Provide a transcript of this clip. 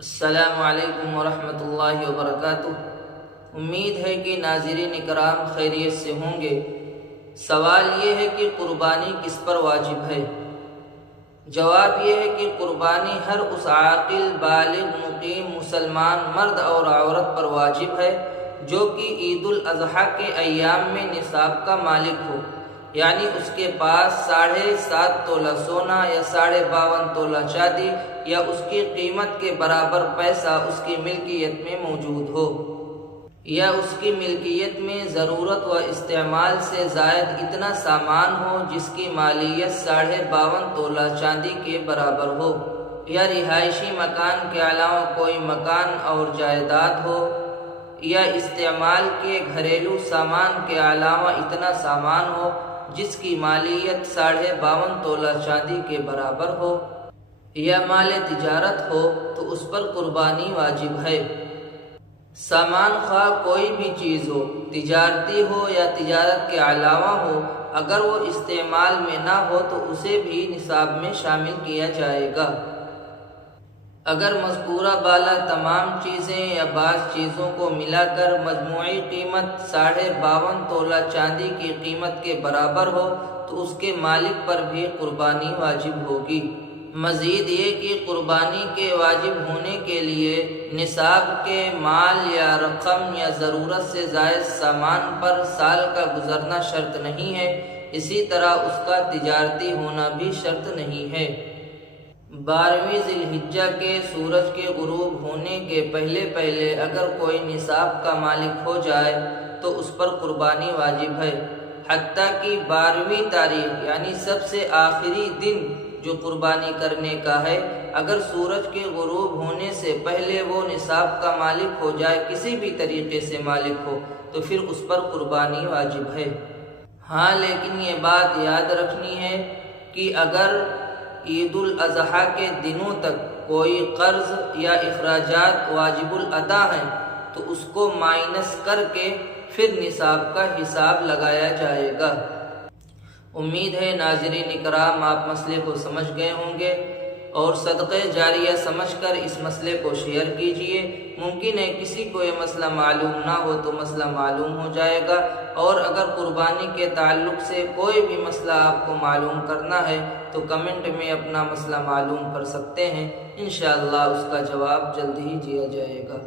السلام علیکم ورحمۃ اللہ وبرکاتہ۔ امید ہے کہ ناظرین کرام خیریت سے ہوں گے۔ سوال یہ ہے کہ قربانی کس پر واجب ہے؟ جواب یہ ہے کہ قربانی ہر اس عاقل بالغ مقیم مسلمان مرد اور عورت پر واجب ہے جو کہ عید الاضحیٰ کے ایام میں نصاب کا مالک ہو، یعنی اس کے پاس 7.5 تولہ سونا یا 52.5 تولہ چاندی یا اس کی قیمت کے برابر پیسہ اس کی ملکیت میں موجود ہو، یا اس کی ملکیت میں ضرورت و استعمال سے زائد اتنا سامان ہو جس کی مالیت 52.5 تولہ چاندی کے برابر ہو، یا رہائشی مکان کے علاوہ کوئی مکان اور جائیداد ہو، یا استعمال کے گھریلو سامان کے علاوہ اتنا سامان ہو جس کی مالیت 52.5 تولہ چاندی کے برابر ہو، یا مال تجارت ہو تو اس پر قربانی واجب ہے۔ سامان خواہ کوئی بھی چیز ہو، تجارتی ہو یا تجارت کے علاوہ ہو، اگر وہ استعمال میں نہ ہو تو اسے بھی نصاب میں شامل کیا جائے گا۔ اگر مذکورہ بالا تمام چیزیں یا بعض چیزوں کو ملا کر مجموعی قیمت 52.5 تولہ چاندی کی قیمت کے برابر ہو تو اس کے مالک پر بھی قربانی واجب ہوگی۔ مزید یہ کہ قربانی کے واجب ہونے کے لیے نصاب کے مال یا رقم یا ضرورت سے زائد سامان پر سال کا گزرنا شرط نہیں ہے، اسی طرح اس کا تجارتی ہونا بھی شرط نہیں ہے۔ 12ویں ذی الحجہ کے سورج کے غروب ہونے کے پہلے اگر کوئی نصاب کا مالک ہو جائے تو اس پر قربانی واجب ہے، حتیٰ کہ 12ویں تاریخ یعنی سب سے آخری دن جو قربانی کرنے کا ہے، اگر سورج کے غروب ہونے سے پہلے وہ نصاب کا مالک ہو جائے، کسی بھی طریقے سے مالک ہو، تو پھر اس پر قربانی واجب ہے۔ ہاں، لیکن یہ بات یاد رکھنی ہے کہ اگر عید الاضحیٰ کے دنوں تک کوئی قرض یا اخراجات واجب الادا ہیں تو اس کو مائنس کر کے پھر نصاب کا حساب لگایا جائے گا۔ امید ہے ناظرین کرام آپ مسئلے کو سمجھ گئے ہوں گے، اور صدقہ جاریہ سمجھ کر اس مسئلے کو شیئر کیجئے۔ ممکن ہے کسی کو یہ مسئلہ معلوم نہ ہو تو مسئلہ معلوم ہو جائے گا، اور اگر قربانی کے تعلق سے کوئی بھی مسئلہ آپ کو معلوم کرنا ہے تو کمنٹ میں اپنا مسئلہ معلوم کر سکتے ہیں، انشاءاللہ اس کا جواب جلد ہی دیا جائے گا۔